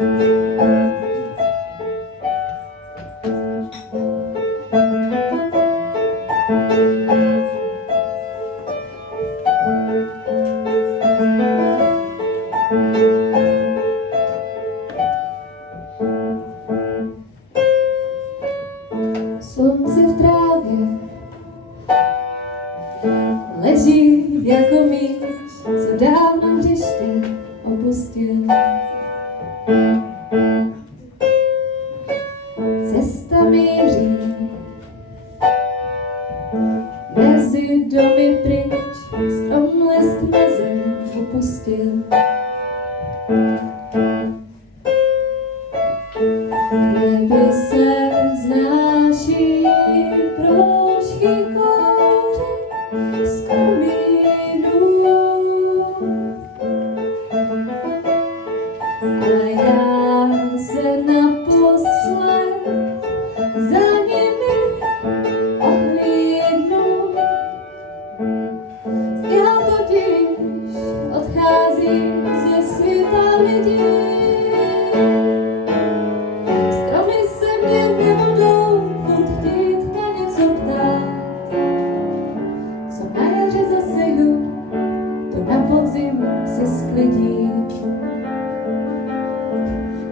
Slunce v trávě leží jako míč, co dávno hřiště opustil. Cesta míří mezi domy pryč, strom list na zem opustil. Nebe se znáší proužky kouře z komínu a já se naposled za nimi ohlídnu. Já totiž odcházím ze světa lidí. Se sklidí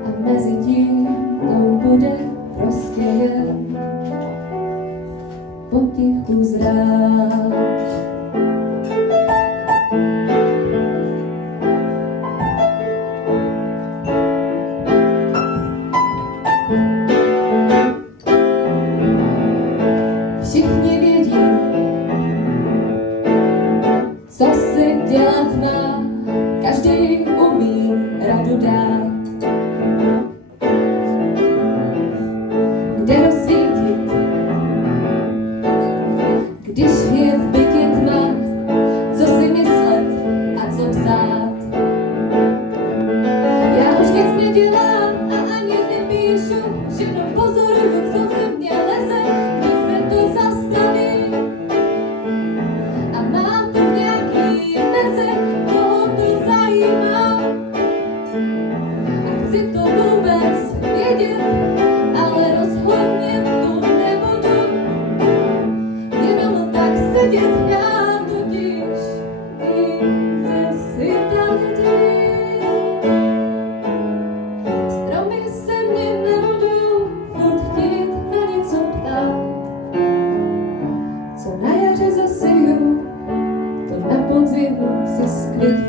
a mezi tím to bude prostě jen potichu zrát. Všichni vědí, co si dělat má, každý umí radu dát. Kde rozsvítit, když je v bytě tma, co si myslet a co psát. Já už nic nedělám a ani nepíšu, všechno pozoruju, co ze mě leze, když se to zastaví. A mám tu nějaký meze, koho to zajímá. A chci to vůbec vědět, ale rozhodně to nebudu jenom tak sedět. Já totiž jím ze světa lidí. Stromy se mě nebudou furt chtít na něco ptát. Co na jaře zasiju, to na podzim se sklidí.